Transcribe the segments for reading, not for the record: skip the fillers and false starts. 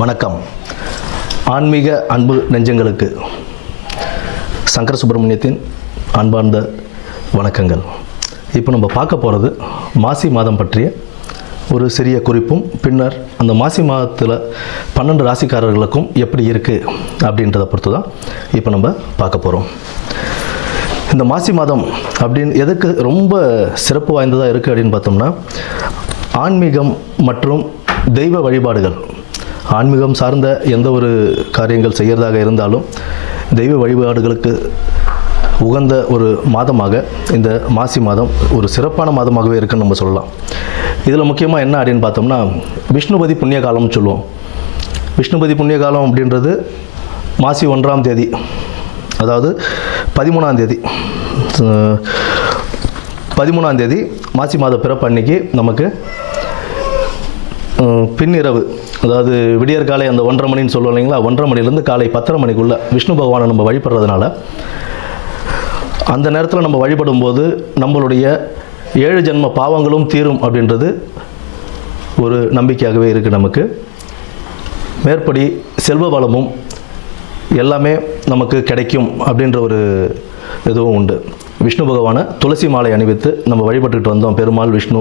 வணக்கம். ஆன்மீக அன்பு நெஞ்சங்களுக்கு சங்கர சுப்பிரமணியத்தின் அன்பார்ந்த வணக்கங்கள். இப்போ நம்ம பார்க்க போகிறது மாசி மாதம் பற்றிய ஒரு சிறிய குறிப்பும், பின்னர் அந்த மாசி மாதத்தில் 12 ராசிக்காரர்களுக்கும் எப்படி இருக்குது அப்படின்றத பொறுத்து தான் இப்போ நம்ம பார்க்க போகிறோம். இந்த மாசி மாதம் அப்படின்னு எதுக்கு ரொம்ப சிறப்பு வாய்ந்ததாக இருக்குது அப்படின்னு பார்த்தோம்னா, ஆன்மீகம் மற்றும் தெய்வ வழிபாடுகள், ஆன்மீகம் சார்ந்த எந்த ஒரு காரியங்கள் செய்கிறதாக இருந்தாலும் தெய்வ வழிபாடுகளுக்கு உகந்த ஒரு மாதமாக இந்த மாசி மாதம் ஒரு சிறப்பான மாதமாகவே இருக்குன்னு நம்ம சொல்லலாம். இதில் முக்கியமாக என்ன அப்படின்னு பார்த்தோம்னா, விஷ்ணுபதி புண்ணிய காலம்னு சொல்லுவோம். விஷ்ணுபதி புண்ணிய காலம் அப்படின்றது மாசி 1ஆம் தேதி, அதாவது 13ஆம் தேதி மாசி மாத பிறப்பு அன்னைக்கு நமக்கு பின்னிரவு, அதாவது விடியற்காலை அந்த 1:30 மணின்னு சொல்லுவோம் இல்லைங்களா, 1:30 மணிலேருந்து காலை 10:30 மணிக்குள்ளே விஷ்ணு பகவானை நம்ம வழிபடுறதுனால அந்த நேரத்தில் நம்ம வழிபடும் போது நம்மளுடைய 7 ஜென்ம பாவங்களும் தீரும் அப்படின்றது ஒரு நம்பிக்கையாகவே இருக்குது நமக்கு. மேற்படி செல்வ வளமும் எல்லாமே நமக்கு கிடைக்கும் அப்படின்ற ஒரு இதுவும் உண்டு. விஷ்ணு பகவானை துளசி மாலை அணிவித்து நம்ம வழிபட்டுக்கிட்டு வந்தோம். பெருமாள் விஷ்ணு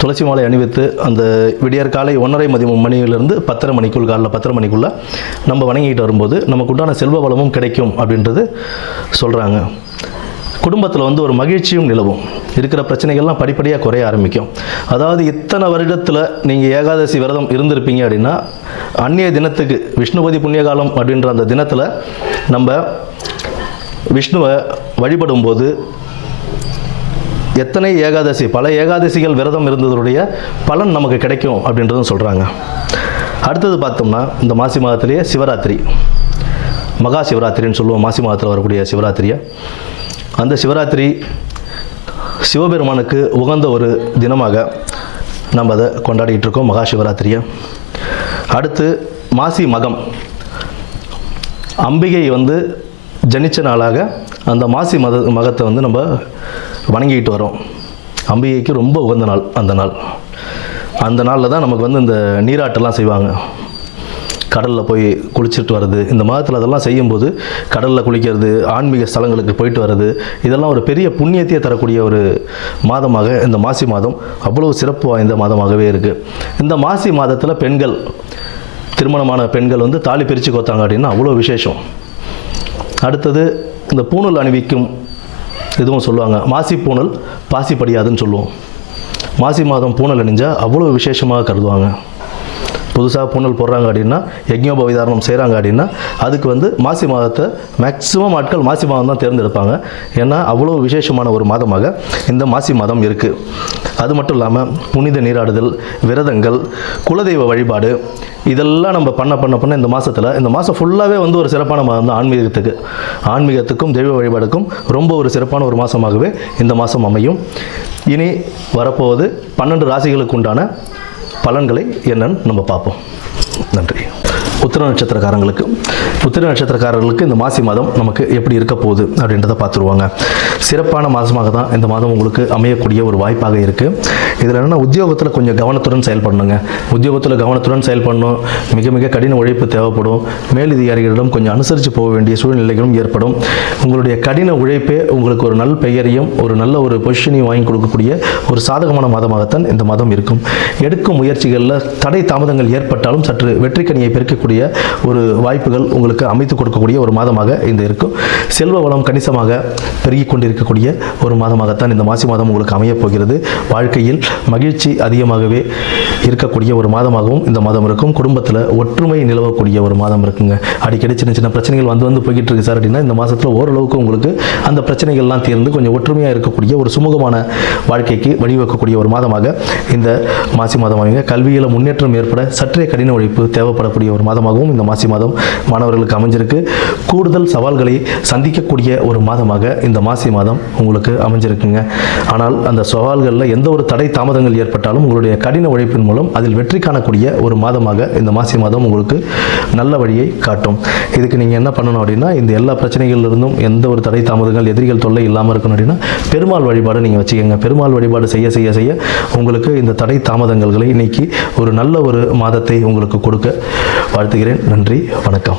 துளசி மாலை அணிவித்து அந்த விடியற்காலை 1:30 மணியிலிருந்து 10:30 மணிக்குள், காலைல 10:30 மணிக்குள்ளே நம்ம வணங்கிட்டு வரும்போது நமக்கு உண்டான செல்வ வளமும் கிடைக்கும் அப்படின்றது சொல்கிறாங்க. குடும்பத்தில் ஒரு மகிழ்ச்சியும் நிலவும், இருக்கிற பிரச்சனைகள்லாம் படிப்படியாக குறைய ஆரம்பிக்கும். அதாவது இத்தனை வருடத்தில் நீங்கள் ஏகாதசி விரதம் இருந்திருப்பீங்க அப்படின்னா, அந்நிய தினத்துக்கு விஷ்ணுபதி புண்ணியகாலம் அப்படின்ற அந்த தினத்தில் நம்ம விஷ்ணுவை வழிபடும்போது எத்தனை ஏகாதசி, பல ஏகாதசிகள் விரதம் இருந்ததுடைய பலன் நமக்கு கிடைக்கும் அப்படின்றதும் சொல்கிறாங்க. அடுத்தது பார்த்தோம்னா, இந்த மாசி மாதத்திலேயே சிவராத்திரி, மகா சிவராத்திரின்னு சொல்லுவோம். மாசி மாதத்தில் வரக்கூடிய சிவராத்திரியை, அந்த சிவராத்திரி சிவபெருமானுக்கு உகந்த ஒரு தினமாக நம்ம அதை கொண்டாடிக்கிட்டு இருக்கோம், மகா சிவராத்திரியை. அடுத்து மாசி மகம், அம்பிகை ஜனிச்ச நாளாக அந்த மாசி மகத்தை நம்ம வணங்கிக்கிட்டு வரோம். அம்பிகைக்கு ரொம்ப உகந்த நாள் அந்த நாளில் தான் நமக்கு இந்த நீராட்டெல்லாம் செய்வாங்க. கடலில் போய் குளிச்சுட்டு வர்றது, இந்த மாதத்தில் அதெல்லாம் செய்யும்போது கடலில் குளிக்கிறது, ஆன்மீக ஸ்தலங்களுக்கு போயிட்டு வர்றது, இதெல்லாம் ஒரு பெரிய புண்ணியத்தையே தரக்கூடிய ஒரு மாதமாக இந்த மாசி மாதம் அவ்வளோ சிறப்பு வாய்ந்த மாதமாகவே இருக்குது. இந்த மாசி மாதத்தில் பெண்கள், திருமணமான பெண்கள் தாலி பிரித்து கோத்தாங்க அப்படின்னா அவ்வளோ விசேஷம். அடுத்தது இந்த பூணல் அணிவிக்கும் இதுவும் சொல்லுவாங்க. மாசி பூணல் பாசி படியாதுன்னு சொல்லுவோம். மாசி மாதம் பூணல் அணிஞ்சால் அவ்வளோ விசேஷமாக கருதுவாங்க. புதுசாக பூணல் போடுறாங்க அப்படின்னா, யஜ்ஞோபவிதாரணம் செய்கிறாங்க அப்படின்னா, அதுக்கு மாசி மாதத்தை மேக்ஸிமம் ஆட்கள் மாசி மாதம் தான் தேர்ந்தெடுப்பாங்க. ஏன்னா அவ்வளோ விசேஷமான ஒரு மாதமாக இந்த மாசி மாதம் இருக்குது. அது மட்டும் இல்லாமல் புனித நீராடுதல், விரதங்கள், குலதெய்வ வழிபாடு, இதெல்லாம் நம்ம பண்ண இந்த மாதத்தில், இந்த மாதம் ஃபுல்லாகவே ஒரு சிறப்பான மாதம் தான். ஆன்மீகத்துக்கும் தெய்வ வழிபாடுக்கும் ரொம்ப ஒரு சிறப்பான ஒரு மாதமாகவே இந்த மாதம் அமையும். இனி வரப்போவது 12 ராசிகளுக்கு உண்டான பலன்களை என்னன்னு நம்ம பார்ப்போம். நன்றி. உத்திர நட்சத்திரக்காரர்களுக்கு இந்த மாசி மாதம் நமக்கு எப்படி இருக்க போகுது அப்படின்றத பார்த்துருவாங்க. சிறப்பான மாதமாக தான் இந்த மாதம் உங்களுக்கு அமையக்கூடிய ஒரு வாய்ப்பாக இருக்குது. இதில் என்னென்னா, உத்தியோகத்தில் கொஞ்சம் கவனத்துடன் செயல்படணுங்க. செயல்படணும். மிக மிக கடின உழைப்பு தேவைப்படும். மேலதிகாரிகளிடம் கொஞ்சம் அனுசரித்து போக வேண்டிய சூழ்நிலைகளும் ஏற்படும். உங்களுடைய கடின உழைப்பே உங்களுக்கு ஒரு நல்ல பெயரையும் ஒரு நல்ல ஒரு பொசிஷனையும் வாங்கி கொடுக்கக்கூடிய ஒரு சாதகமான மாதமாகத்தான் இந்த மாதம் இருக்கும். எடுக்கும் முயற்சிகளில் தடை தாமதங்கள் ஏற்பட்டாலும் சற்று வெற்றிக்கனியை பெருக்கக்கூடிய ஒரு வாய்ப்புகள் உங்களுக்கு அமைத்து கொடுக்கக்கூடிய ஒரு மாதமாக இந்த இருக்கும். செல்வ வளம் கணிசமாக பெருகிக் கொண்டிருக்கக்கூடிய ஒரு மாதமாகத்தான் இந்த மாசி மாதம் உங்களுக்கு அமையப் போகிறது. வாழ்க்கையில் மகிழ்ச்சி அதிகமாகவே இருக்கக்கூடிய ஒரு மாதமாகவும் இந்த மாதம் இருக்கும். குடும்பத்தில் ஒற்றுமை நிலவக்கூடிய ஒரு மாதம் இருக்குங்க. அடிக்கடி சின்ன சின்ன பிரச்சனைகள் வந்து போய்கிட்டு இருக்கு சார் அப்படின்னா, இந்த மாதத்தில் ஓரளவுக்கு உங்களுக்கு அந்த பிரச்சனைகள்லாம் தீர்ந்து கொஞ்சம் ஒற்றுமையாக இருக்கக்கூடிய ஒரு சுமூகமான வாழ்க்கைக்கு வழிவகுக்கக்கூடிய ஒரு மாதமாக இந்த மாசி மாதம் அமைங்க. கல்வியில் முன்னேற்றம் ஏற்பட சற்றே கடின உழைப்பு தேவைப்படக்கூடிய ஒரு மாதமாகவும் இந்த மாசி மாதம் மாணவர்களுக்கு அமைஞ்சிருக்கு. கூடுதல் சவால்களை சந்திக்கக்கூடிய ஒரு மாதமாக இந்த மாசி மாதம் உங்களுக்கு அமைஞ்சிருக்குங்க. ஆனால் அந்த சவால்களில் எந்த ஒரு தடை தாமதங்கள் ஏற்பட்டாலும் உங்களுடைய கடின உழைப்பின் மூலம் அதில் வெற்றி காணக்கூடிய ஒரு மாதமாக இந்த மாசி மாதம் உங்களுக்கு நல்ல வழியை காட்டும். இதுக்கு நீங்கள் என்ன பண்ணணும் அப்படின்னா, இந்த எல்லா பிரச்சனைகளிலிருந்தும் எந்த ஒரு தடை தாமதங்கள், எதிரிகள் தொல்லை இல்லாமல் இருக்கணும் அப்படின்னா பெருமாள் வழிபாடு நீங்கள் வச்சுக்கோங்க. பெருமாள் வழிபாடு செய்ய செய்ய செய்ய உங்களுக்கு இந்த தடை தாமதங்களை நீக்கி ஒரு நல்ல ஒரு மாதத்தை உங்களுக்கு கொடுக்க வாழ்த்துகிறேன். விடைபெறுகிறேன். நன்றி, வணக்கம்.